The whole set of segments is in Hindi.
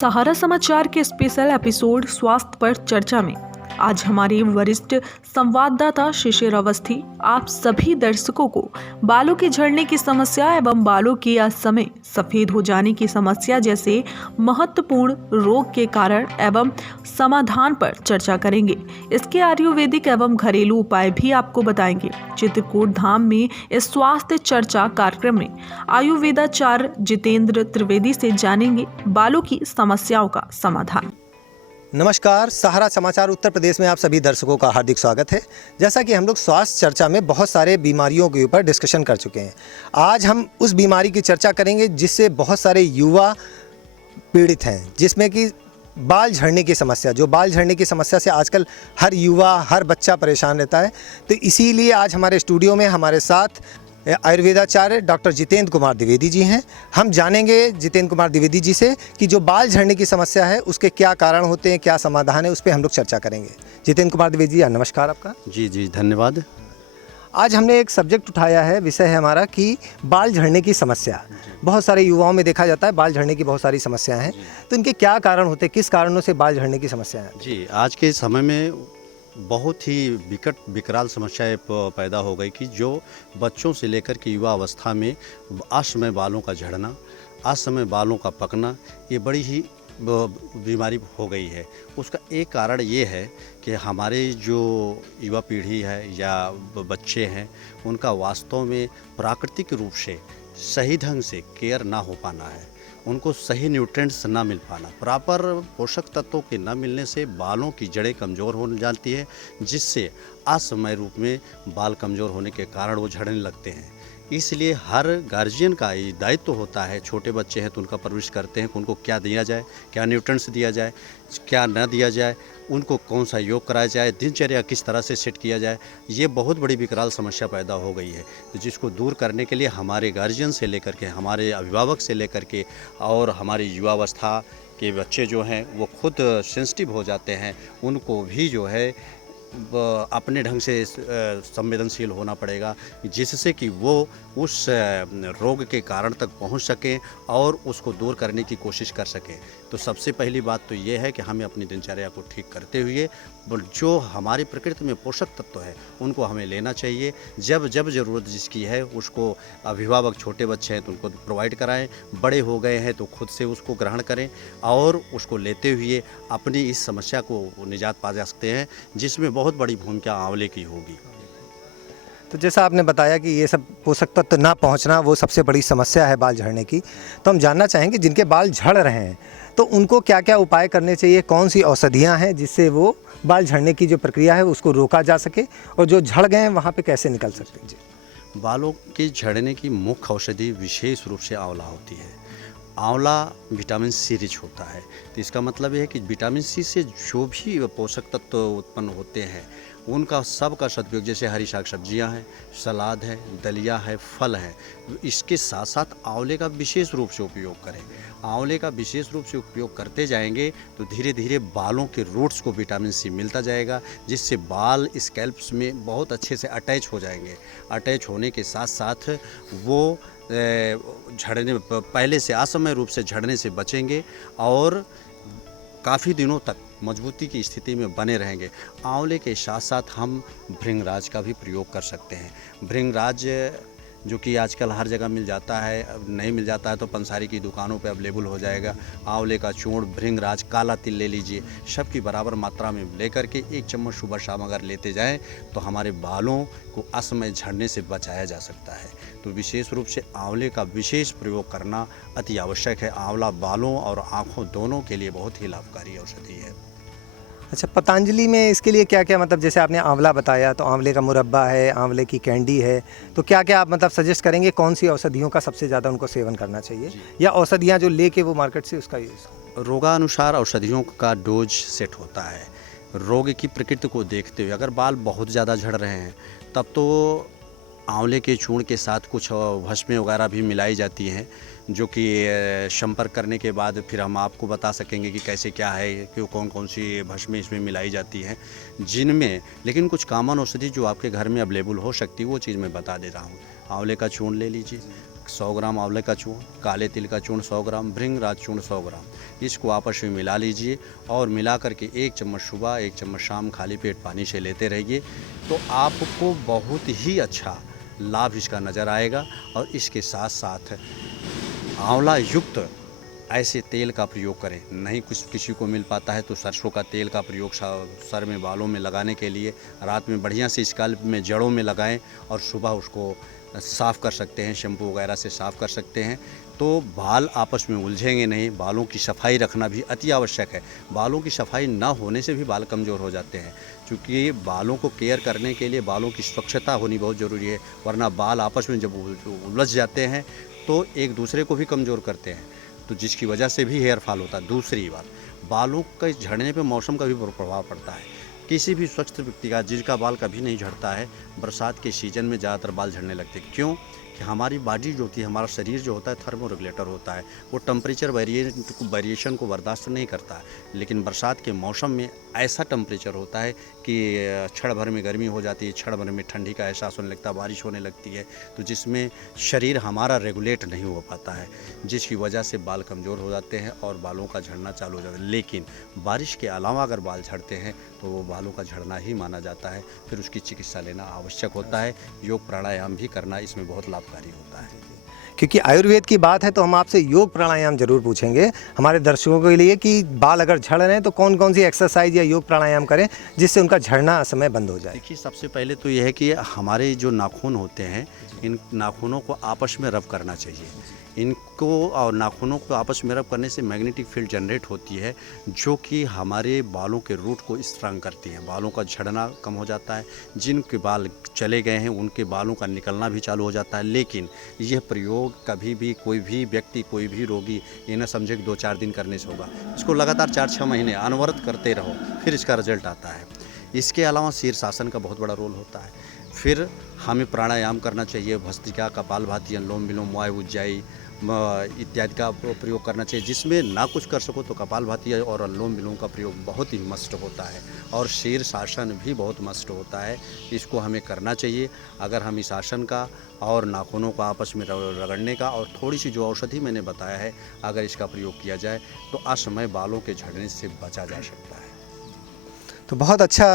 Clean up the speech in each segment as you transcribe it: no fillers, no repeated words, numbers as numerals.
सहारा समाचार के स्पेशल एपिसोड स्वास्थ्य पर चर्चा में आज हमारे वरिष्ठ संवाददाता शिशिर अवस्थी आप सभी दर्शकों को बालों के झड़ने की समस्या एवं बालों की असमय सफेद हो जाने की समस्या जैसे महत्वपूर्ण रोग के कारण एवं समाधान पर चर्चा करेंगे। इसके आयुर्वेदिक एवं घरेलू उपाय भी आपको बताएंगे। चित्रकूट धाम में इस स्वास्थ्य चर्चा कार्यक्रम में आयुर्वेदाचार्य जितेंद्र त्रिवेदी से जानेंगे बालों की समस्याओं का समाधान। नमस्कार, सहारा समाचार उत्तर प्रदेश में आप सभी दर्शकों का हार्दिक स्वागत है। जैसा कि हम लोग स्वास्थ्य चर्चा में बहुत सारे बीमारियों के ऊपर डिस्कशन कर चुके हैं। आज हम उस बीमारी की चर्चा करेंगे जिससे बहुत सारे युवा पीड़ित हैं, जिसमें कि बाल झड़ने की समस्या। जो बाल झड़ने की समस्या से आजकल हर युवा, हर बच्चा परेशान रहता है। तो इसीलिए आज हमारे स्टूडियो में हमारे साथ आयुर्वेदाचार्य डॉक्टर जितेंद्र कुमार द्विवेदी जी हैं। हम जानेंगे जितेंद्र कुमार द्विवेदी जी से कि जो बाल झड़ने की समस्या है उसके क्या कारण होते हैं, क्या समाधान है, उस पर हम लोग चर्चा करेंगे। जितेंद्र कुमार द्विवेदी जी, नमस्कार आपका। जी धन्यवाद। आज हमने एक सब्जेक्ट उठाया है, विषय है हमारा कि बाल झड़ने की समस्या। बहुत सारे युवाओं में देखा जाता है बाल झड़ने की बहुत सारी समस्याएं हैं। तो इनके क्या कारण होते हैं, किस कारणों से बाल झड़ने की समस्या है? जी, आज के समय में बहुत ही विकराल समस्याएं पैदा हो गई कि जो बच्चों से लेकर के युवा अवस्था में असमय बालों का झड़ना, असमय बालों का पकना, ये बड़ी ही बीमारी हो गई है। उसका एक कारण ये है कि हमारे जो युवा पीढ़ी है या बच्चे हैं, उनका वास्तव में प्राकृतिक रूप से सही ढंग से केयर ना हो पाना है। उनको सही न्यूट्रिएंट्स ना मिल पाना, प्रॉपर पोषक तत्वों के न मिलने से बालों की जड़ें कमज़ोर हो जाती है, जिससे असमय रूप में बाल कमज़ोर होने के कारण वो झड़ने लगते हैं। इसलिए हर गार्जियन का ये दायित्व होता है, छोटे बच्चे हैं तो उनका परवरिश करते हैं कि उनको क्या दिया जाए, क्या न्यूट्रिएंट्स दिया जाए, क्या न दिया जाए, उनको कौन सा योग कराया जाए, दिनचर्या किस तरह से सेट किया जाए। ये बहुत बड़ी विकराल समस्या पैदा हो गई है, तो जिसको दूर करने के लिए हमारे गार्जियन से लेकर के, हमारे अभिभावक से लेकर के और हमारी युवावस्था के बच्चे जो हैं वो खुद सेंसिटिव हो जाते हैं। उनको भी जो है अपने ढंग से संवेदनशील होना पड़ेगा, जिससे कि वो उस रोग के कारण तक पहुंच सकें और उसको दूर करने की कोशिश कर सकें। तो सबसे पहली बात तो ये है कि हमें अपनी दिनचर्या को ठीक करते हुए जो हमारी प्रकृति में पोषक तत्व है उनको हमें लेना चाहिए। जब जब ज़रूरत जिसकी है उसको अभिभावक, छोटे बच्चे हैं तो उनको प्रोवाइड कराएं, बड़े हो गए हैं तो खुद से उसको ग्रहण करें और उसको लेते हुए अपनी इस समस्या को निजात पा जा सकते हैं, जिसमें बहुत बड़ी भूमिका आंवले की होगी। तो जैसा आपने बताया कि ये सब पोषक तत्व ना पहुंचना वो सबसे बड़ी समस्या है बाल झड़ने की। तो हम जानना चाहेंगे जिनके बाल झड़ रहे हैं तो उनको क्या क्या उपाय करने चाहिए, कौन सी औषधियां हैं जिससे वो बाल झड़ने की जो प्रक्रिया है उसको रोका जा सके, और जो झड़ गए हैं वहाँ पे कैसे निकल सकते हैं? जी, बालों के झड़ने की मुख्य औषधि विशेष रूप से आंवला होती है। आंवला विटामिन सी रिच होता है, तो इसका मतलब ये है कि विटामिन सी से जो भी पोषक तत्व उत्पन्न होते हैं उनका सबका सदुपयोग, जैसे हरी साग सब्जियां हैं, सलाद है, दलिया है, फल है, इसके साथ साथ आंवले का विशेष रूप से उपयोग करें। आंवले का विशेष रूप से उपयोग करते जाएंगे तो धीरे धीरे बालों के रूट्स को विटामिन सी मिलता जाएगा, जिससे बाल स्कैल्प्स में बहुत अच्छे से अटैच हो जाएंगे। अटैच होने के साथ साथ वो झड़ने, पहले से असमय रूप से झड़ने से बचेंगे और काफ़ी दिनों तक मजबूती की स्थिति में बने रहेंगे। आंवले के साथ साथ हम भृंगराज का भी प्रयोग कर सकते हैं। भृंगराज जो कि आजकल हर जगह मिल जाता है, नहीं मिल जाता है तो पंसारी की दुकानों पे अवेलेबल हो जाएगा। आंवले का चूर्ण, भृंगराज, काला तिल ले लीजिए, सबकी बराबर मात्रा में लेकर के 1 चम्मच सुबह शाम अगर लेते जाएं तो हमारे बालों को असमय झड़ने से बचाया जा सकता है। तो विशेष रूप से आंवले का विशेष प्रयोग करना अति आवश्यक है। आंवला बालों और आँखों दोनों के लिए बहुत ही लाभकारी औषधि है। अच्छा, पतंजलि में इसके लिए क्या क्या, मतलब जैसे आपने आंवला बताया तो आंवले का मुरब्बा है, आंवले की कैंडी है, तो क्या क्या आप मतलब सजेस्ट करेंगे, कौन सी औषधियों का सबसे ज़्यादा उनको सेवन करना चाहिए, या औषधियाँ जो लेके वो मार्केट से उसका यूज़? रोगानुसार औषधियों का डोज सेट होता है। रोग की प्रकृति को देखते हुए अगर बाल बहुत ज़्यादा झड़ रहे हैं तब तो आंवले के चूर्ण के साथ कुछ भस्में वगैरह भी मिलाई जाती हैं, जो कि संपर्क करने के बाद फिर हम आपको बता सकेंगे कि कैसे क्या है, कि कौन कौन सी भस्में इसमें मिलाई जाती हैं, जिनमें लेकिन कुछ कॉमन औषधि जो आपके घर में अवेलेबल हो सकती है वो चीज़ मैं बता दे रहा हूँ। आंवले का चूर्ण ले लीजिए, 100 ग्राम आंवले का चूर्ण, काले तिल का चूर्ण 100 ग्राम, भृंगराज चूर्ण 100 ग्राम, इसको आपस में मिला लीजिए और मिला करके 1 चम्मच सुबह 1 चम्मच शाम खाली पेट पानी से लेते रहिए। तो आपको बहुत ही अच्छा लाभ इसका नज़र आएगा। और इसके साथ साथ आंवला युक्त ऐसे तेल का प्रयोग करें। नहीं कुछ किसी को मिल पाता है तो सरसों का तेल का प्रयोग सर में बालों में लगाने के लिए रात में बढ़िया से स्कैल्प में जड़ों में लगाएं और सुबह उसको साफ़ कर सकते हैं, शैम्पू वगैरह से साफ़ कर सकते हैं। तो बाल आपस में उलझेंगे नहीं। बालों की सफाई रखना भी अति आवश्यक है। बालों की सफाई ना होने से भी बाल कमज़ोर हो जाते हैं, क्योंकि बालों को केयर करने के लिए बालों की स्वच्छता होनी बहुत ज़रूरी है, वरना बाल आपस में जब उलझ जाते हैं तो एक दूसरे को भी कमज़ोर करते हैं, तो जिसकी वजह से भी हेयर फॉल होता है। दूसरी बात, बालों के झड़ने पे मौसम का भी प्रभाव पड़ता है। किसी भी स्वस्थ व्यक्ति का जिसका बाल कभी नहीं झड़ता है, बरसात के सीज़न में ज़्यादातर बाल झड़ने लगते हैं। क्यों? कि हमारी बॉडी जो होती है, हमारा शरीर जो होता है थर्मो रेगुलेटर होता है, वो टेम्परेचर वेरिएशन को बर्दाश्त नहीं करता है। लेकिन बरसात के मौसम में ऐसा टेम्परेचर होता है कि क्षण भर में गर्मी हो जाती है, क्षण भर में ठंडी का एहसास होने लगता है, बारिश होने लगती है, तो जिसमें शरीर हमारा रेगुलेट नहीं हो पाता है, जिसकी वजह से बाल कमज़ोर हो जाते हैं और बालों का झड़ना चालू हो जाता है। लेकिन बारिश के अलावा अगर बाल झड़ते हैं तो वो बालों का झड़ना ही माना जाता है, फिर उसकी चिकित्सा लेना आवश्यक होता है। योग प्राणायाम भी करना इसमें बहुत लाभकारी होता है। क्योंकि आयुर्वेद की बात है तो हम आपसे योग प्राणायाम जरूर पूछेंगे हमारे दर्शकों के लिए कि बाल अगर झड़ रहे हैं तो कौन कौन सी एक्सरसाइज या योग प्राणायाम करें जिससे उनका झड़ना समय बंद हो जाए। देखिए, सबसे पहले तो यह है कि हमारे जो नाखून होते हैं, इन नाखूनों को आपस में रब करना चाहिए। इनको और नाखूनों को आपस में रब करने से मैग्नेटिक फील्ड जनरेट होती है, जो कि हमारे बालों के रूट को स्ट्रांग करती है। बालों का झड़ना कम हो जाता है। जिनके बाल चले गए हैं उनके बालों का निकलना भी चालू हो जाता है। लेकिन यह प्रयोग कभी भी कोई भी व्यक्ति, कोई भी रोगी ये ना समझे कि 2-4 दिन करने से होगा। इसको लगातार 4-6 महीने अनवरत करते रहो, फिर इसका रिजल्ट आता है। इसके अलावा शीर्षासन का बहुत बड़ा रोल होता है। फिर हमें प्राणायाम करना चाहिए। भस्त्रिका, कपालभाति, अनुलोम विलोम, वायु उज्जाई इत्यादि का प्रयोग करना चाहिए। जिसमें ना कुछ कर सको तो कपालभाति और अनुलोम विलोम का प्रयोग बहुत ही मस्ट होता है, और शीर्षासन भी बहुत मस्ट होता है। इसको हमें करना चाहिए। अगर हम इस आसन का और नाखूनों को आपस में रगड़ने का और थोड़ी सी जो औषधि मैंने बताया है, अगर इसका प्रयोग किया जाए तो असमय बालों के झड़ने से बचा जा सकता है। तो बहुत अच्छा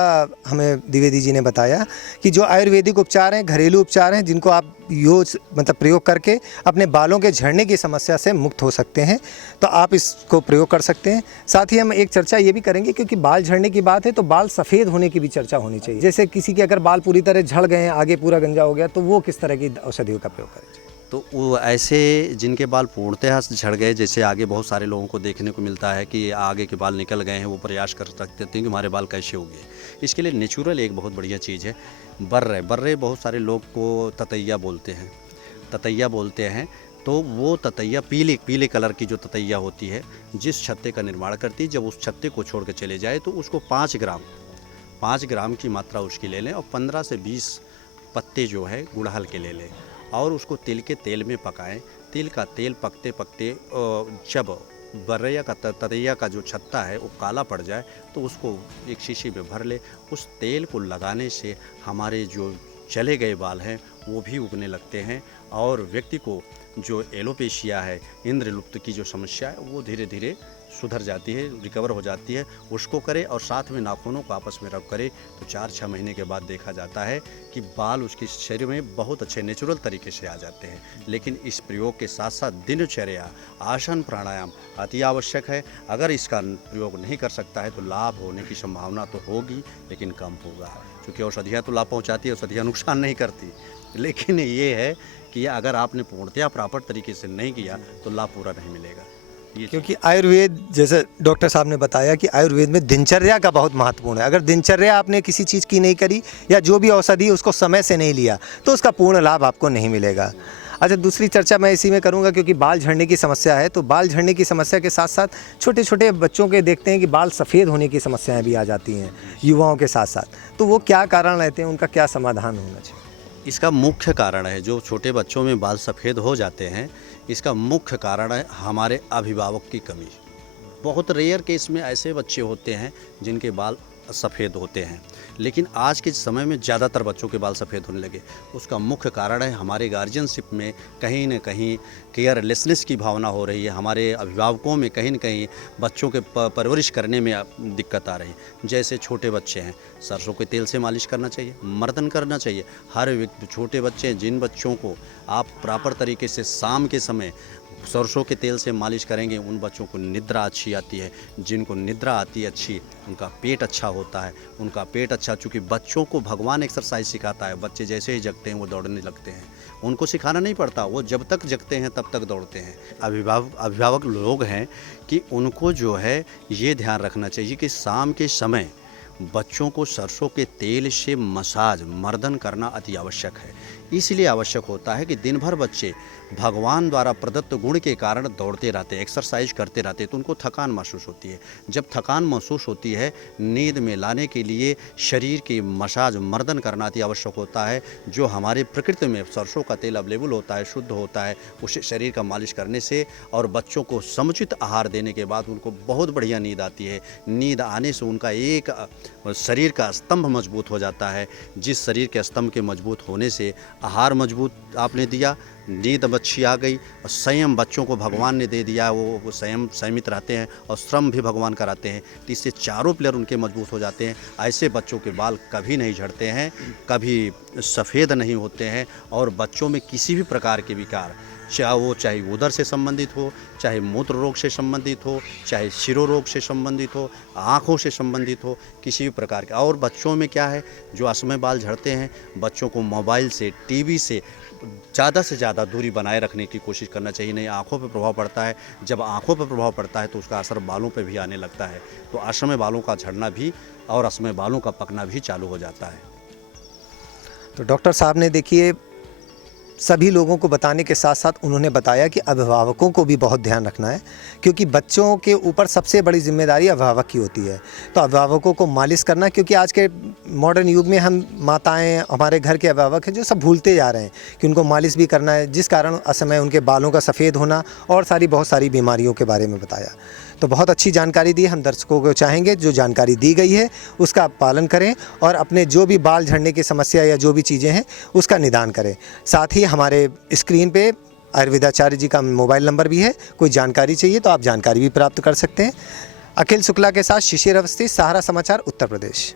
हमें द्विवेदी जी ने बताया कि जो आयुर्वेदिक उपचार हैं, घरेलू उपचार हैं, जिनको आप प्रयोग करके अपने बालों के झड़ने की समस्या से मुक्त हो सकते हैं, तो आप इसको प्रयोग कर सकते हैं। साथ ही हम एक चर्चा ये भी करेंगे, क्योंकि बाल झड़ने की बात है तो बाल सफ़ेद होने की भी चर्चा होनी चाहिए। जैसे किसी के अगर बाल पूरी तरह झड़ गए हैं, आगे पूरा गंजा हो गया, तो वो किस तरह की औषधियों का प्रयोग करें। तो वो ऐसे जिनके बाल पूर्णतः झड़ गए, जैसे आगे बहुत सारे लोगों को देखने को मिलता है कि आगे के बाल निकल गए हैं, वो प्रयास कर सकते हैं कि हमारे बाल कैसे हो गए। इसके लिए नेचुरल एक बहुत बढ़िया चीज़ है बर्रे। बहुत सारे लोग को ततैया बोलते हैं। तो वो ततैया पीले कलर की जो ततैया होती है, जिस छत्ते का निर्माण करती है, जब उस छत्ते को छोड़ के चले जाए तो उसको 5 ग्राम की मात्रा उसकी ले लें और 15 से 20 पत्ते जो है गुड़हल के ले लें और उसको तिल के तेल में पकाएं। तिल का तेल पकते जब बर्रैया का ततैया का जो छत्ता है वो काला पड़ जाए तो उसको एक शीशी में भर ले। उस तेल को लगाने से हमारे जो चले गए बाल हैं वो भी उगने लगते हैं, और व्यक्ति को जो एलोपेशिया है, इंद्रलुप्त की जो समस्या है, वो धीरे धीरे सुधर जाती है, रिकवर हो जाती है। उसको करे और साथ में नाखूनों को आपस में रब करे तो 4-6 महीने के बाद देखा जाता है कि बाल उसके शरीर में बहुत अच्छे नेचुरल तरीके से आ जाते हैं। लेकिन इस प्रयोग के साथ साथ दिनचर्या, आसन, प्राणायाम अति आवश्यक है। अगर इसका प्रयोग नहीं कर सकता है तो लाभ होने की संभावना तो होगी, लेकिन कम होगा, क्योंकि औषधियाँ तो लाभ पहुँचाती है, औषधियाँ नुकसान नहीं करती। लेकिन ये है कि अगर आपने पूर्णतया प्रॉपर तरीके से नहीं किया तो लाभ पूरा नहीं मिलेगा। क्योंकि आयुर्वेद, जैसे डॉक्टर साहब ने बताया कि आयुर्वेद में दिनचर्या का बहुत महत्वपूर्ण है। अगर दिनचर्या आपने किसी चीज़ की नहीं करी या जो भी औषधि उसको समय से नहीं लिया तो उसका पूर्ण लाभ आपको नहीं मिलेगा। अच्छा, दूसरी चर्चा मैं इसी में करूंगा, क्योंकि बाल झड़ने की समस्या है, तो बाल झड़ने की समस्या के साथ साथ छोटे छोटे बच्चों के देखते हैं कि बाल सफ़ेद होने की समस्याएँ भी आ जाती हैं युवाओं के साथ साथ, तो वो क्या कारण रहते हैं, उनका क्या समाधान होना चाहिए। इसका मुख्य कारण है जो छोटे बच्चों में बाल सफ़ेद हो जाते हैं, इसका मुख्य कारण है हमारे अभिभावक की कमी। बहुत रेयर केस में ऐसे बच्चे होते हैं जिनके बाल सफ़ेद होते हैं, लेकिन आज के समय में ज़्यादातर बच्चों के बाल सफ़ेद होने लगे। उसका मुख्य कारण है हमारे गार्जियनशिप में कहीं न कहीं केयरलेसनेस की भावना हो रही है। हमारे अभिभावकों में कहीं न कहीं बच्चों के परवरिश करने में दिक्कत आ रही है। जैसे छोटे बच्चे हैं, सरसों के तेल से मालिश करना चाहिए, मर्दन करना चाहिए। हर व्यक्ति, छोटे बच्चे हैं, जिन बच्चों को आप प्रॉपर तरीके से शाम के समय सरसों के तेल से मालिश करेंगे, उन बच्चों को निद्रा अच्छी आती है। जिनको निद्रा आती है अच्छी, उनका पेट अच्छा होता है। उनका पेट अच्छा, चूँकि बच्चों को भगवान एक्सरसाइज सिखाता है। बच्चे जैसे ही जगते हैं वो दौड़ने लगते हैं, उनको सिखाना नहीं पड़ता, वो जब तक जगते हैं तब तक दौड़ते हैं। अभिभावक लोग हैं कि उनको जो है ये ध्यान रखना चाहिए कि शाम के समय बच्चों को सरसों के तेल से मसाज, मर्दन करना अति आवश्यक है। इसलिए आवश्यक होता है कि दिन भर बच्चे भगवान द्वारा प्रदत्त गुण के कारण दौड़ते रहते हैं, एक्सरसाइज करते रहते हैं, तो उनको थकान महसूस होती है। जब थकान महसूस होती है, नींद में लाने के लिए शरीर की मसाज, मर्दन करना अति आवश्यक होता है। जो हमारे प्रकृति में सरसों का तेल अवेलेबल होता है, शुद्ध होता है, उसे शरीर का मालिश करने से और बच्चों को समुचित आहार देने के बाद उनको बहुत बढ़िया नींद आती है। नींद आने से उनका एक शरीर का स्तंभ मजबूत हो जाता है। जिस शरीर के स्तंभ के मजबूत होने से आहार मजबूत आपने दिया, नींद अच्छी आ गई, और संयम बच्चों को भगवान ने दे दिया, वो संयमित रहते हैं और श्रम भी भगवान कराते हैं, तो इससे चारों पिलर उनके मजबूत हो जाते हैं। ऐसे बच्चों के बाल कभी नहीं झड़ते हैं, कभी सफ़ेद नहीं होते हैं, और बच्चों में किसी भी प्रकार के विकार, चाहे उदर से संबंधित हो, चाहे मूत्र रोग से संबंधित हो, चाहे शिरोरोग से संबंधित हो, आँखों से संबंधित हो, किसी भी प्रकार के। और बच्चों में क्या है, जो असमय बाल झड़ते हैं, बच्चों को मोबाइल से, टीवी से ज़्यादा से ज़्यादा दूरी बनाए रखने की कोशिश करना चाहिए। नहीं, आँखों पर प्रभाव पड़ता है। जब आँखों पर प्रभाव पड़ता है तो उसका असर बालों पर भी आने लगता है, तो असमय बालों का झड़ना भी और असमय बालों का पकना भी चालू हो जाता है। तो डॉक्टर साहब ने देखिए सभी लोगों को बताने के साथ साथ उन्होंने बताया कि अभिभावकों को भी बहुत ध्यान रखना है, क्योंकि बच्चों के ऊपर सबसे बड़ी जिम्मेदारी अभिभावक की होती है। तो अभिभावकों को मालिश करना, क्योंकि आज के मॉडर्न युग में हम माताएं, हमारे घर के अभिभावक हैं जो सब भूलते जा रहे हैं कि उनको मालिश भी करना है, जिस कारण असमय उनके बालों का सफ़ेद होना और बहुत सारी बीमारियों के बारे में बताया। तो बहुत अच्छी जानकारी दी। हम दर्शकों को चाहेंगे जो जानकारी दी गई है उसका पालन करें और अपने जो भी बाल झड़ने की समस्या या जो भी चीज़ें हैं उसका निदान करें। साथ ही हमारे स्क्रीन पे आयुर्वेदाचार्य जी का मोबाइल नंबर भी है, कोई जानकारी चाहिए तो आप जानकारी भी प्राप्त कर सकते हैं। अखिल शुक्ला के साथ शिशिर अवस्थी, सहारा समाचार, उत्तर प्रदेश।